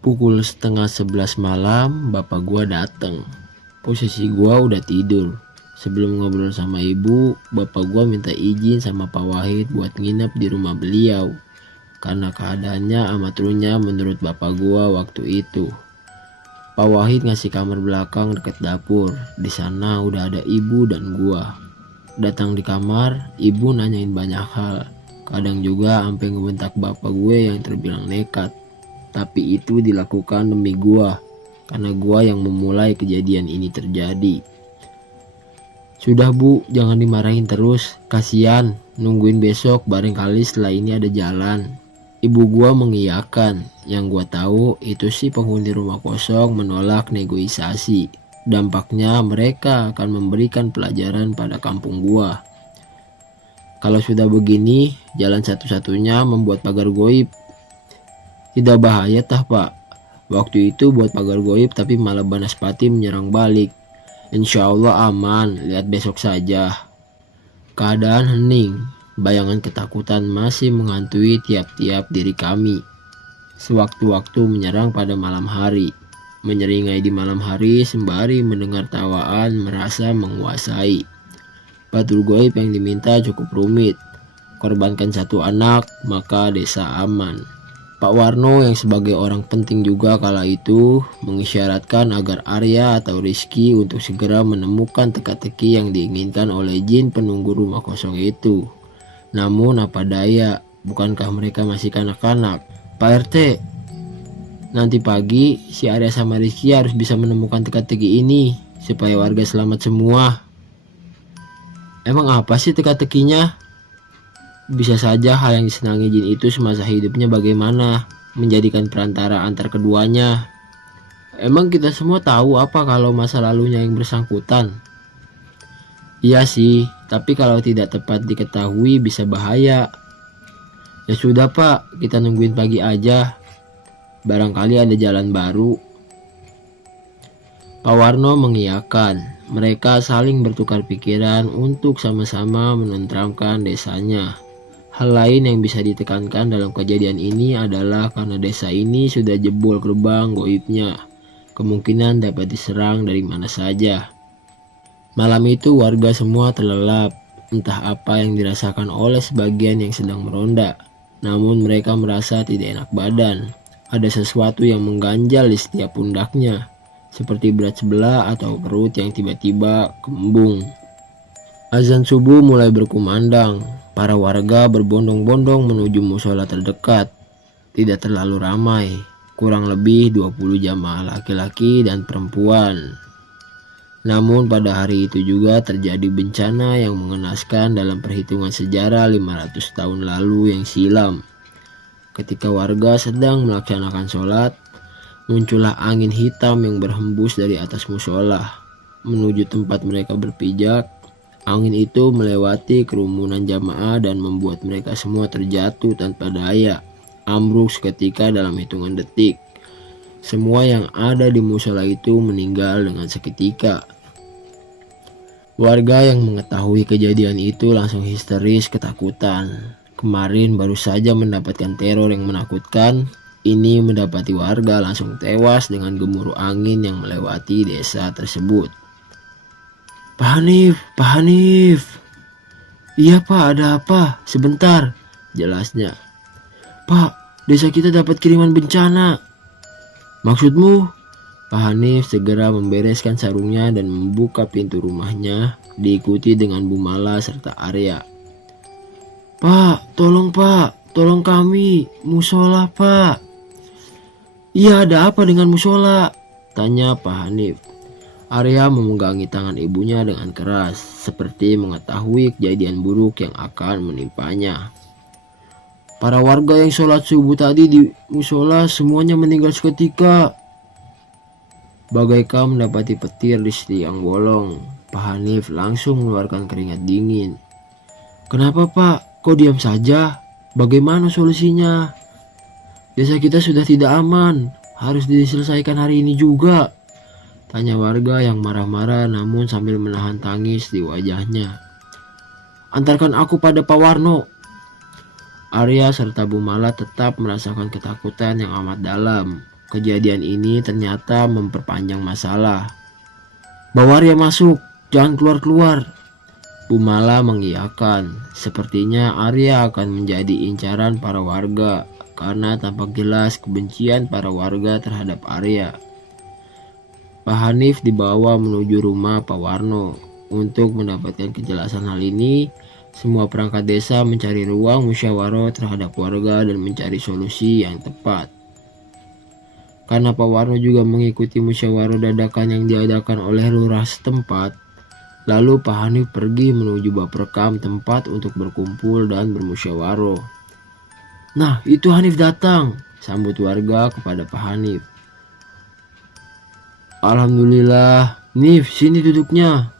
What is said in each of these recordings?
Pukul setengah 11 malam, bapak gua dateng. Posisi gua udah tidur. Sebelum ngobrol sama ibu, bapak gua minta izin sama Pak Wahid buat nginep di rumah beliau. Karena keadaannya amat runyam menurut bapak gua waktu itu. Pak Wahid ngasih kamar belakang deket dapur. Di sana udah ada ibu dan gua. Datang di kamar, ibu nanyain banyak hal. Kadang juga sampai ngebentak bapak gue yang terbilang nekat. Tapi itu dilakukan demi gua, karena gua yang memulai kejadian ini terjadi. Sudah bu, jangan dimarahin terus, kasihan, nungguin besok barangkali setelah ini ada jalan. Ibu gua mengiyakan, yang gua tahu itu sih penghuni rumah kosong menolak negosiasi. Dampaknya mereka akan memberikan pelajaran pada kampung gua. Kalau sudah begini, jalan satu-satunya membuat pagar goib. Tidak bahaya tah pak. Waktu itu buat pagar goib tapi malah Banaspati menyerang balik. Insya Allah aman, lihat besok saja. Keadaan hening, bayangan ketakutan masih menghantui tiap-tiap diri kami. Sewaktu-waktu menyerang pada malam hari. Menyeringai di malam hari sembari mendengar tawaan merasa menguasai. Batul goib yang diminta cukup rumit. Korbankan satu anak, maka desa aman. Pak Warno yang sebagai orang penting juga kala itu mengisyaratkan agar Arya atau Rizky untuk segera menemukan teka-teki yang diinginkan oleh jin penunggu rumah kosong itu. Namun apa daya, bukankah mereka masih kanak-kanak? Pak RT, nanti pagi si Arya sama Rizky harus bisa menemukan teka-teki ini supaya warga selamat semua. Emang apa sih teka-tekinya? Bisa saja hal yang disenangi jin itu semasa hidupnya bagaimana, menjadikan perantara antar keduanya. Emang kita semua tahu apa kalau masa lalunya yang bersangkutan? Iya sih, tapi kalau tidak tepat diketahui bisa bahaya. Ya sudah pak, kita nungguin pagi aja. Barangkali ada jalan baru. Pak Warno mengiyakan. Mereka saling bertukar pikiran untuk sama-sama menenteramkan desanya. Hal lain yang bisa ditekankan dalam kejadian ini adalah karena desa ini sudah jebol gerbang goibnya. Kemungkinan dapat diserang dari mana saja. Malam itu warga semua terlelap. Entah apa yang dirasakan oleh sebagian yang sedang meronda. Namun mereka merasa tidak enak badan. Ada sesuatu yang mengganjal di setiap pundaknya. Seperti berat sebelah atau perut yang tiba-tiba kembung. Azan subuh mulai berkumandang. Para warga berbondong-bondong menuju musola terdekat. Tidak terlalu ramai, kurang lebih 20 jamaah laki-laki dan perempuan. Namun pada hari itu juga terjadi bencana yang mengenaskan dalam perhitungan sejarah 500 tahun lalu yang silam. Ketika warga sedang melaksanakan sholat, muncullah angin hitam yang berhembus dari atas musola menuju tempat mereka berpijak. Angin itu melewati kerumunan jamaah dan membuat mereka semua terjatuh tanpa daya, ambruk seketika dalam hitungan detik. Semua yang ada di musola itu meninggal dengan seketika. Warga yang mengetahui kejadian itu langsung histeris ketakutan. Kemarin baru saja mendapatkan teror yang menakutkan. Ini mendapati warga langsung tewas dengan gemuruh angin yang melewati desa tersebut. Pak Hanif. Iya pak, ada apa? Sebentar, jelasnya. Pak, desa kita dapat kiriman bencana. Maksudmu? Pak Hanif segera membereskan sarungnya dan membuka pintu rumahnya, diikuti dengan Bu Mala serta Arya. Pak, tolong kami, musola pak. Iya, ada apa dengan musola? Tanya Pak Hanif. Arya memegangi tangan ibunya dengan keras, seperti mengetahui kejadian buruk yang akan menimpanya. Para warga yang sholat subuh tadi di musola semuanya meninggal seketika. Bagaikan mendapati petir di setiang bolong, Pak Hanif langsung mengeluarkan keringat dingin. Kenapa pak? Kok diam saja? Bagaimana solusinya? Desa kita sudah tidak aman, harus diselesaikan hari ini juga. Tanya warga yang marah-marah namun sambil menahan tangis di wajahnya. Antarkan aku pada Pak Warno. Arya serta Bu Mala tetap merasakan ketakutan yang amat dalam. Kejadian ini ternyata memperpanjang masalah. "Bawa Arya masuk, jangan keluar-keluar." Bu Mala mengiyakan. Sepertinya Arya akan menjadi incaran para warga karena tampak jelas kebencian para warga terhadap Arya. Pak Hanif dibawa menuju rumah Pak Warno. Untuk mendapatkan kejelasan hal ini, semua perangkat desa mencari ruang musyawarah terhadap warga dan mencari solusi yang tepat. Karena Pak Warno juga mengikuti musyawarah dadakan yang diadakan oleh lurah setempat, lalu Pak Hanif pergi menuju Baprekam tempat untuk berkumpul dan bermusyawarah. "Nah, itu Hanif datang," sambut warga kepada Pak Hanif. "Alhamdulillah, Nif, sini duduknya."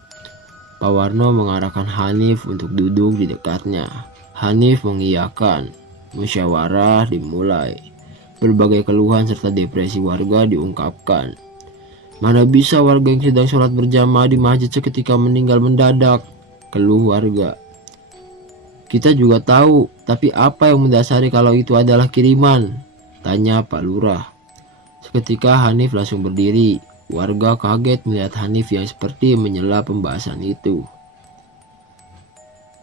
Pak Warno mengarahkan Hanif untuk duduk di dekatnya. Hanif mengiyakan. Musyawarah dimulai. Berbagai keluhan serta depresi warga diungkapkan. "Mana bisa warga yang sedang sholat berjamaah di masjid seketika meninggal mendadak," keluh warga. "Kita juga tahu, tapi apa yang mendasari kalau itu adalah kiriman?" tanya Pak Lurah. Seketika Hanif langsung berdiri. Warga kaget melihat Hanif yang seperti menyela pembahasan itu.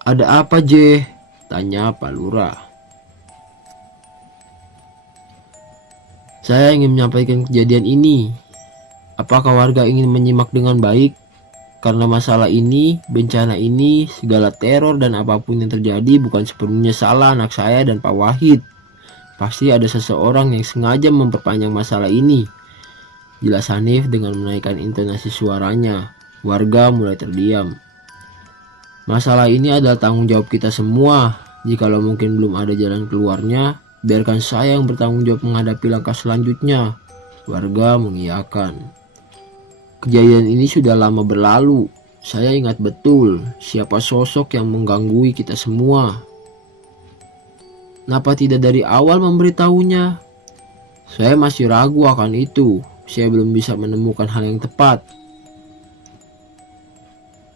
"Ada apa, Je?" tanya Pak Lurah. "Saya ingin menyampaikan kejadian ini. Apakah warga ingin menyimak dengan baik? Karena masalah ini, bencana ini, segala teror dan apapun yang terjadi bukan sepenuhnya salah anak saya dan Pak Wahid. Pasti ada seseorang yang sengaja memperpanjang masalah ini," jelas Hanif dengan menaikkan intonasi suaranya. Warga mulai terdiam. "Masalah ini adalah tanggung jawab kita semua. Jikalau mungkin belum ada jalan keluarnya, biarkan saya yang bertanggung jawab menghadapi langkah selanjutnya." Warga mengiyakan. "Kejadian ini sudah lama berlalu. Saya ingat betul siapa sosok yang mengganggu kita semua. Kenapa tidak dari awal memberitahunya? Saya masih ragu akan itu. Saya belum bisa menemukan hal yang tepat."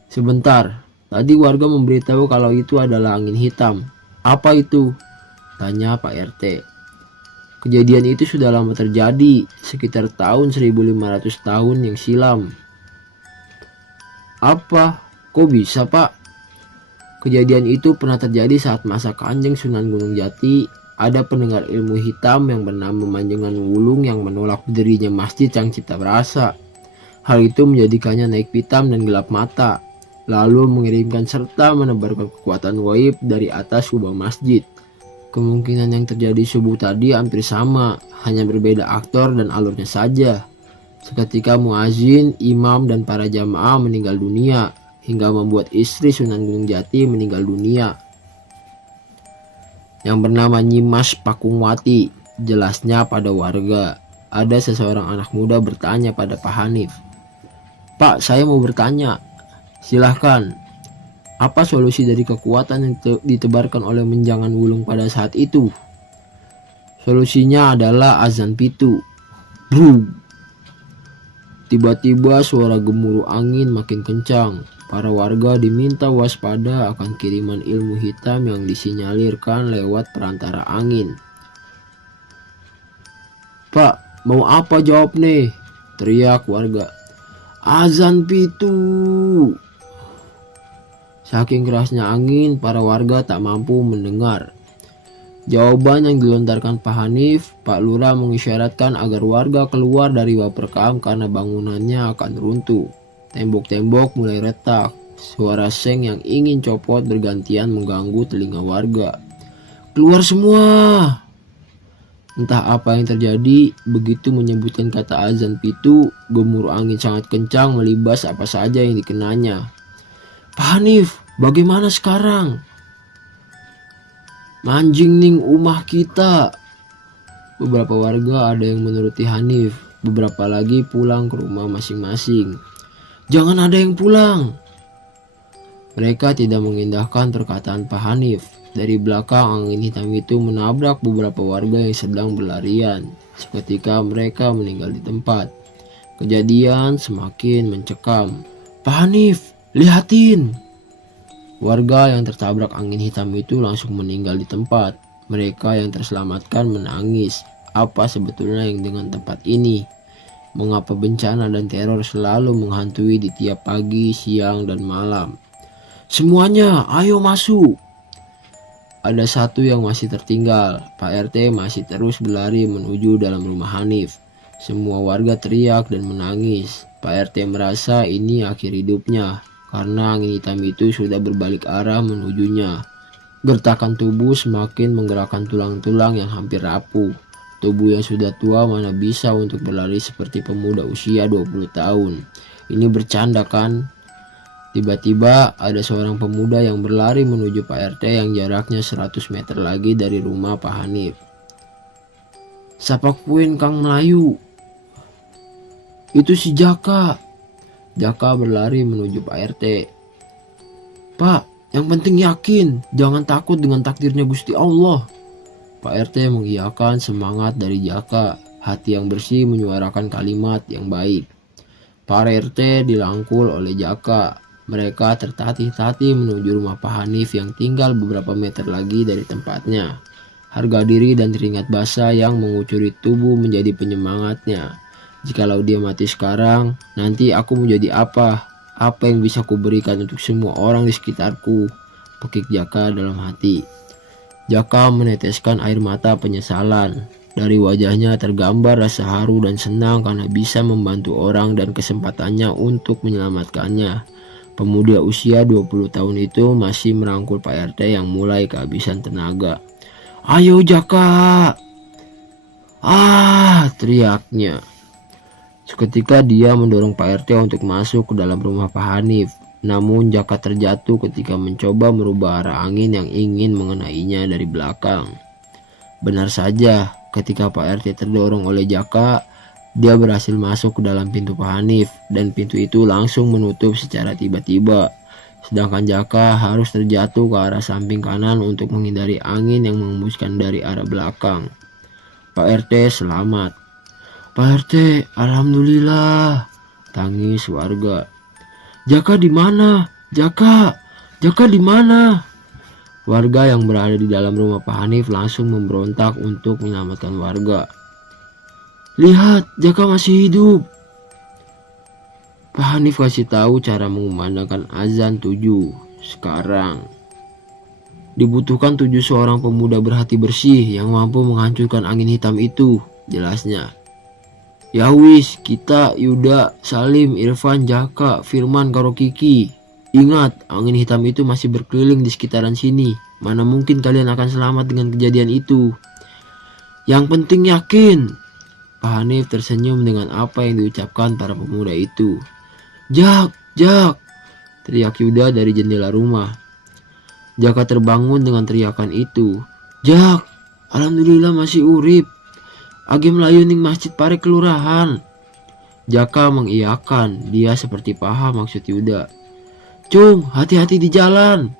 "Sebentar, tadi warga memberitahu kalau itu adalah angin hitam. Apa itu?" tanya Pak RT. "Kejadian itu sudah lama terjadi, sekitar tahun 1500 tahun yang silam." "Apa? Kok bisa, Pak?" "Kejadian itu pernah terjadi saat masa Kanjeng Sunan Gunung Jati. Ada pendengar ilmu hitam yang bernama Manjengan Wulung yang menolak berdirinya Masjid Sang Cipta Rasa. Hal itu menjadikannya naik pitam dan gelap mata, lalu mengirimkan serta menebarkan kekuatan gaib dari atas kubah masjid. Kemungkinan yang terjadi subuh tadi hampir sama, hanya berbeda aktor dan alurnya saja. Seketika muazin, imam, dan para jamaah meninggal dunia, hingga membuat istri Sunan Gunung Jati meninggal dunia, yang bernama Nyimas Pakungwati," jelasnya pada warga. Ada seseorang anak muda bertanya pada Pak Hanif. "Pak, saya mau bertanya." "Silahkan. Apa solusi dari kekuatan yang ditebarkan oleh Menjangan Wulung pada saat itu?" "Solusinya adalah azan pitu." Brug. Tiba-tiba suara gemuruh angin makin kencang. Para warga diminta waspada akan kiriman ilmu hitam yang disinyalirkan lewat perantara angin. "Pak, mau apa jawab nih?" teriak warga. "Azan pitu." Saking kerasnya angin, para warga tak mampu mendengar. Jawaban yang dilontarkan Pak Hanif, Pak Lurah mengisyaratkan agar warga keluar dari Baprekam karena bangunannya akan runtuh. Tembok-tembok mulai retak. Suara seng yang ingin copot bergantian mengganggu telinga warga. "Keluar semua!" Entah apa yang terjadi, begitu menyebutkan kata azan pitu, gemuruh angin sangat kencang melibas apa saja yang dikenanya. "Pak Hanif, bagaimana sekarang?" "Manjing ning umah kita." Beberapa warga ada yang menuruti Hanif, beberapa lagi pulang ke rumah masing-masing. "Jangan ada yang pulang." Mereka tidak mengindahkan perkataan Pak Hanif. Dari belakang angin hitam itu menabrak beberapa warga yang sedang berlarian. Seketika mereka meninggal di tempat. Kejadian semakin mencekam. "Pak Hanif, lihatin!" Warga yang tertabrak angin hitam itu langsung meninggal di tempat. Mereka yang terselamatkan menangis. Apa sebetulnya yang dengan tempat ini? Mengapa bencana dan teror selalu menghantui di tiap pagi, siang, dan malam? Semuanya, ayo masuk! Ada satu yang masih tertinggal. Pak RT masih terus berlari menuju dalam rumah Hanif. Semua warga teriak dan menangis. Pak RT merasa ini akhir hidupnya karena angin hitam itu sudah berbalik arah menujunya. Gertakan tubuh semakin menggerakkan tulang-tulang yang hampir rapuh. Tubuh yang sudah tua mana bisa untuk berlari seperti pemuda usia 20 tahun. Ini bercanda kan? Tiba-tiba ada seorang pemuda yang berlari menuju Pak RT yang jaraknya 100 meter lagi dari rumah Pak Hanif. Sapakuin Kang Melayu. Itu si Jaka. Jaka berlari menuju Pak RT. Pak, yang penting yakin, jangan takut dengan takdirnya Gusti Allah. Pak RT mengiyakan semangat dari Jaka. Hati yang bersih menyuarakan kalimat yang baik. Pak RT dilangkul oleh Jaka. Mereka tertatih-tatih menuju rumah Pak Hanif yang tinggal beberapa meter lagi dari tempatnya. Harga diri dan keringat basah yang mengucuri tubuh menjadi penyemangatnya. Jikalau dia mati sekarang, nanti aku menjadi apa? Apa yang bisa kuberikan untuk semua orang di sekitarku? Pekik Jaka dalam hati. Jaka meneteskan air mata penyesalan. Dari wajahnya tergambar rasa haru dan senang karena bisa membantu orang dan kesempatannya untuk menyelamatkannya. Pemuda usia 20 tahun itu masih merangkul Pak RT yang mulai kehabisan tenaga. Ayo Jaka! Ah, teriaknya. Seketika dia mendorong Pak RT untuk masuk ke dalam rumah Pak Hanif. Namun Jaka terjatuh ketika mencoba merubah arah angin yang ingin mengenainya dari belakang. Benar saja, ketika Pak RT terdorong oleh Jaka, dia berhasil masuk ke dalam pintu Pak Hanif dan pintu itu langsung menutup secara tiba-tiba. Sedangkan Jaka harus terjatuh ke arah samping kanan untuk menghindari angin yang menghembuskan dari arah belakang. Pak RT selamat. Pak RT, alhamdulillah, tangis warga. Jaka di mana? Jaka, Jaka di mana? Warga yang berada di dalam rumah Pak Hanif langsung memberontak untuk menyelamatkan warga. Lihat, Jaka masih hidup. Pak Hanif kasih tahu cara mengumandangkan azan 7. Sekarang dibutuhkan 7 seorang pemuda berhati bersih yang mampu menghancurkan angin hitam itu, jelasnya. Ya wis, kita, Yuda, Salim, Irfan, Jaka, Firman, karo Kiki. Ingat, angin hitam itu masih berkeliling di sekitaran sini. Mana mungkin kalian akan selamat dengan kejadian itu. Yang penting yakin. Pak Hanif tersenyum dengan apa yang diucapkan para pemuda itu. Jak, Jak, teriak Yuda dari jendela rumah. Jaka terbangun dengan teriakan itu. Jak, alhamdulillah masih urip. Age melayu ning masjid pare kelurahan. Jaka mengiyakan, dia seperti paham maksud Yuda. Cung, hati-hati di jalan.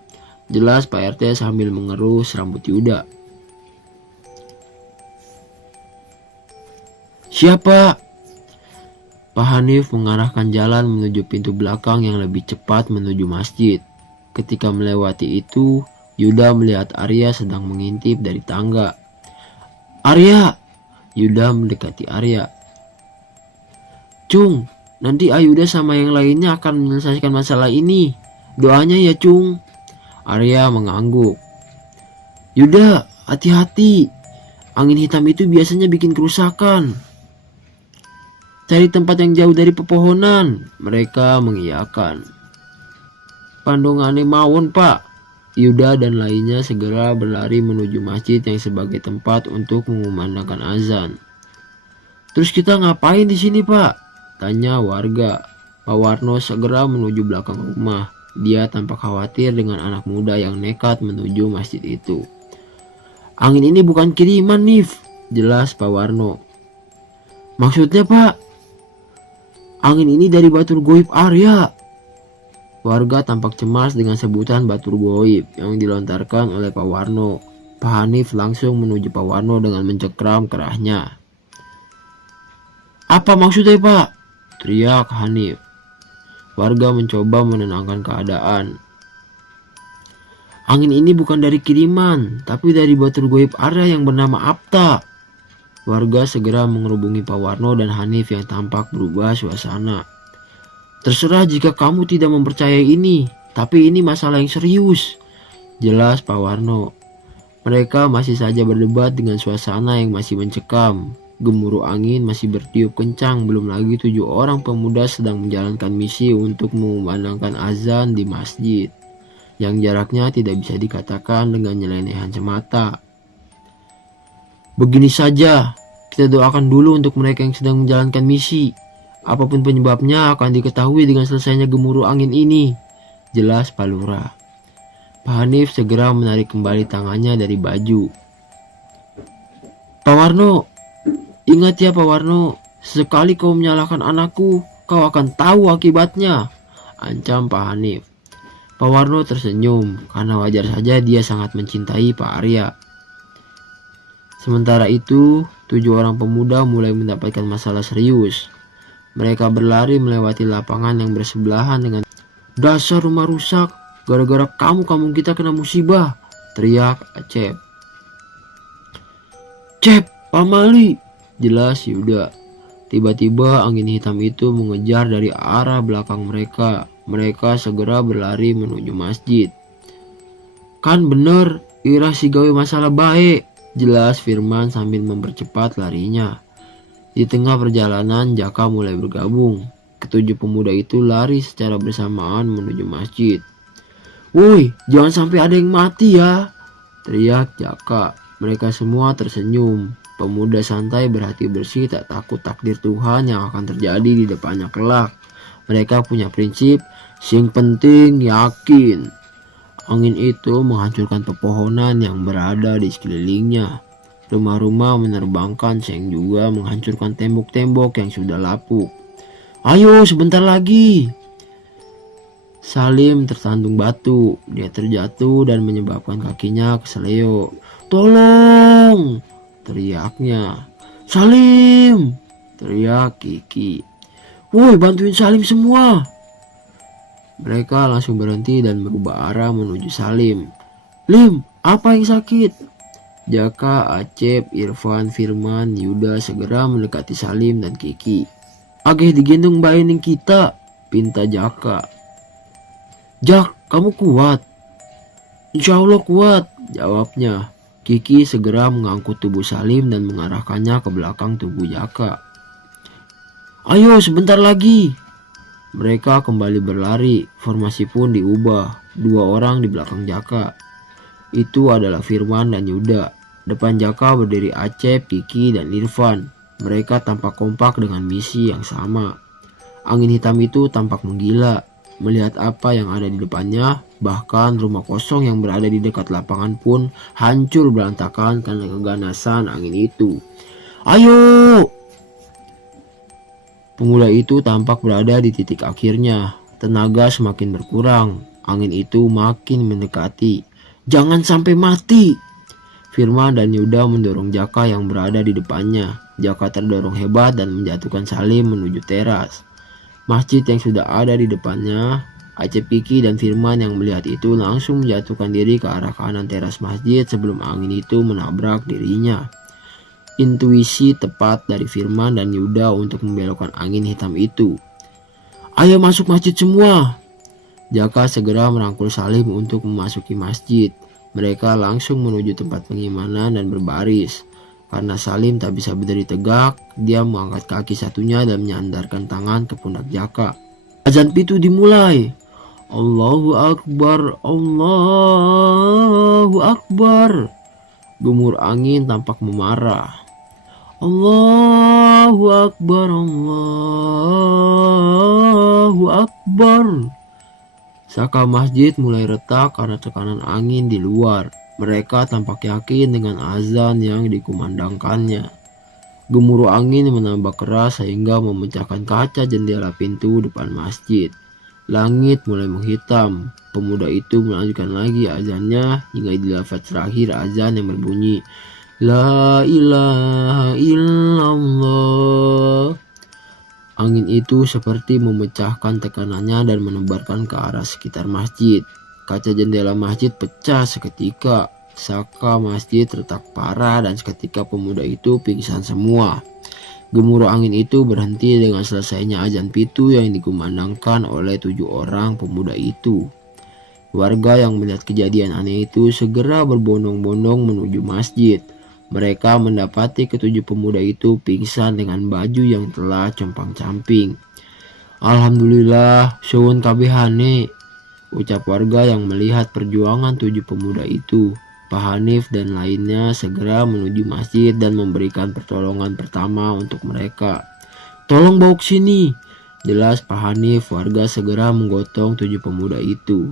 Jelas Pak RT sambil mengerus rambut Yuda. Siapa? Pak Hanif mengarahkan jalan menuju pintu belakang yang lebih cepat menuju masjid. Ketika melewati itu, Yuda melihat Arya sedang mengintip dari tangga. Arya! Yuda mendekati Arya. Cung, nanti Ayuda sama yang lainnya akan menyelesaikan masalah ini. Doanya ya Cung. Arya mengangguk. Yuda, hati-hati. Angin hitam itu biasanya bikin kerusakan. Cari tempat yang jauh dari pepohonan. Mereka mengiyakan. Pandongane mawon Pak. Yuda dan lainnya segera berlari menuju masjid yang sebagai tempat untuk mengumandangkan azan. Terus kita ngapain di sini Pak? Tanya warga. Pak Warno segera menuju belakang rumah. Dia tampak khawatir dengan anak muda yang nekat menuju masjid itu. Angin ini bukan kiriman Nif, jelas Pak Warno. Maksudnya Pak? Angin ini dari batur goib Arya. Warga tampak cemas dengan sebutan batur goib yang dilontarkan oleh Pak Warno. Pak Hanif langsung menuju Pak Warno dengan mencekram kerahnya. Apa maksudnya Pak? Teriak Hanif. Warga mencoba menenangkan keadaan. Angin ini bukan dari kiriman, tapi dari batur goib Arya yang bernama Apta. Warga segera mengerubungi Pak Warno dan Hanif yang tampak berubah suasana. "Terserah jika kamu tidak mempercayai ini, tapi ini masalah yang serius," jelas Pak Warno. Mereka masih saja berdebat dengan suasana yang masih mencekam. Gemuruh angin masih bertiup kencang, belum lagi 7 orang pemuda sedang menjalankan misi untuk mengumandangkan azan di masjid, yang jaraknya tidak bisa dikatakan dengan nyeleneh semata. "Begini saja, kita doakan dulu untuk mereka yang sedang menjalankan misi. Apapun penyebabnya akan diketahui dengan selesainya gemuruh angin ini," jelas Pak Lurah. Pak Hanif segera menarik kembali tangannya dari baju. "Pak Warno, ingat ya Pak Warno, sekali kau menyalahkan anakku, kau akan tahu akibatnya," ancam Pak Hanif. Pak Warno tersenyum karena wajar saja dia sangat mencintai Pak Arya. Sementara itu, 7 orang pemuda mulai mendapatkan masalah serius. Mereka berlari melewati lapangan yang bersebelahan dengan "Dasar rumah rusak, gara-gara kamu kita kena musibah," teriak Acep. "Cep, pamali," jelas Yuda. Tiba-tiba angin hitam itu mengejar dari arah belakang mereka. Mereka segera berlari menuju masjid. "Kan bener, Ira si gawe masalah baik," jelas Firman sambil mempercepat larinya. Di tengah perjalanan, Jaka mulai bergabung. Ketujuh pemuda itu lari secara bersamaan menuju masjid. "Woi, jangan sampai ada yang mati ya," teriak Jaka. Mereka semua tersenyum. Pemuda santai berhati bersih tak takut takdir Tuhan yang akan terjadi di depannya kelak. Mereka punya prinsip, sing penting yakin. Angin itu menghancurkan pepohonan yang berada di sekelilingnya. Rumah-rumah menerbangkan, seng juga menghancurkan tembok-tembok yang sudah lapuk. "Ayo, sebentar lagi." Salim tersandung batu. Dia terjatuh dan menyebabkan kakinya keseleo. "Tolong!" teriaknya. "Salim!" teriak Kiki. "Woi, bantuin Salim semua!" Mereka langsung berhenti dan berubah arah menuju Salim. "Lim, apa yang sakit?" Jaka, Acep, Irfan, Firman, Yuda segera mendekati Salim dan Kiki. "Agih digendong bayining kita," pinta Jaka. "Jak, kamu kuat?" "Insya Allah kuat," jawabnya. Kiki segera mengangkut tubuh Salim dan mengarahkannya ke belakang tubuh Jaka. "Ayo, sebentar lagi." Mereka kembali berlari, formasi pun diubah. 2 orang di belakang Jaka. Itu adalah Firman dan Yuda. Depan Jaka berdiri Acep, Kiki, dan Irfan. Mereka tampak kompak dengan misi yang sama. Angin hitam itu tampak menggila. Melihat apa yang ada di depannya, bahkan rumah kosong yang berada di dekat lapangan pun hancur berantakan karena keganasan angin itu. "Ayo!" Pemuda itu tampak berada di titik akhirnya. Tenaga semakin berkurang. Angin itu makin mendekati. "Jangan sampai mati!" Firman dan Yuda mendorong Jaka yang berada di depannya. Jaka terdorong hebat dan menjatuhkan Salim menuju teras masjid yang sudah ada di depannya. Acep, Kiki, dan Firman yang melihat itu langsung menjatuhkan diri ke arah kanan teras masjid sebelum angin itu menabrak dirinya. Intuisi tepat dari Firman dan Yuda untuk membelokkan angin hitam itu. "Ayo masuk masjid semua!" Jaka segera merangkul Salim untuk memasuki masjid. Mereka langsung menuju tempat pengimanan dan berbaris. Karena Salim tak bisa berdiri tegak, dia mengangkat kaki satunya dan menyandarkan tangan ke pundak Jaka. Azan pintu dimulai. "Allahu Akbar, Allahu Akbar." Gemur angin tampak memarah. "Allahu Akbar, Allahu Akbar." Saka masjid mulai retak karena tekanan angin di luar. Mereka tampak yakin dengan azan yang dikumandangkannya. Gemuruh angin menambah keras sehingga memecahkan kaca jendela pintu depan masjid. Langit mulai menghitam. Pemuda itu melanjutkan lagi azannya hingga di lafaz terakhir azan yang berbunyi, "La ilaha illallah." Angin itu seperti memecahkan tekanannya dan menebarkan ke arah sekitar masjid. Kaca jendela masjid pecah seketika. Saka masjid retak parah dan seketika pemuda itu pingsan semua. Gemuruh angin itu berhenti dengan selesainya azan pitu yang dikumandangkan oleh 7 orang pemuda itu. Warga yang melihat kejadian aneh itu segera berbondong-bondong menuju masjid. Mereka mendapati ketujuh pemuda itu pingsan dengan baju yang telah compang-camping. Alhamdulillah, suwun kabehane, ucap warga yang melihat perjuangan 7 pemuda itu. Pak Hanif dan lainnya segera menuju masjid dan memberikan pertolongan pertama untuk mereka. Tolong bawa ke sini, jelas Pak Hanif. Warga segera menggotong 7 pemuda itu.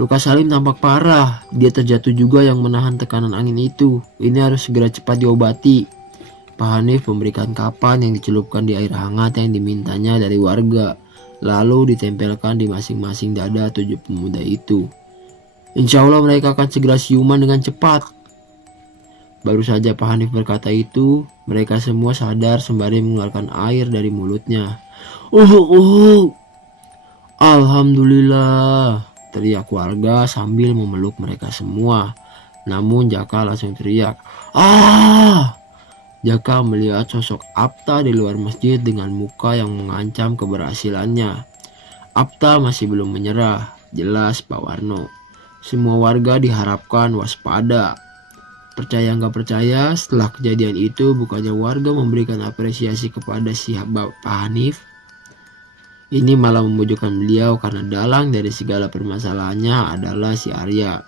Luka Salim tampak parah. Dia terjatuh juga yang menahan tekanan angin itu. Ini harus segera cepat diobati. Pak Hanif memberikan kapan yang dicelupkan di air hangat yang dimintanya dari warga, lalu ditempelkan di masing-masing dada 7 pemuda itu. Insya Allah mereka akan segera siuman dengan cepat. Baru saja Pak Hanif berkata itu, mereka semua sadar sembari mengeluarkan air dari mulutnya. Alhamdulillah, teriak warga sambil memeluk mereka semua. Namun Jaka langsung teriak, "Ah!" Jaka melihat sosok Apta di luar masjid dengan muka yang mengancam keberhasilannya. Apta masih belum menyerah, jelas Pak Warno. Semua warga diharapkan waspada. Percaya nggak percaya, setelah kejadian itu bukannya warga memberikan apresiasi kepada si Pak Hanif. Ini malah memojokkan beliau karena dalang dari segala permasalahannya adalah si Arya.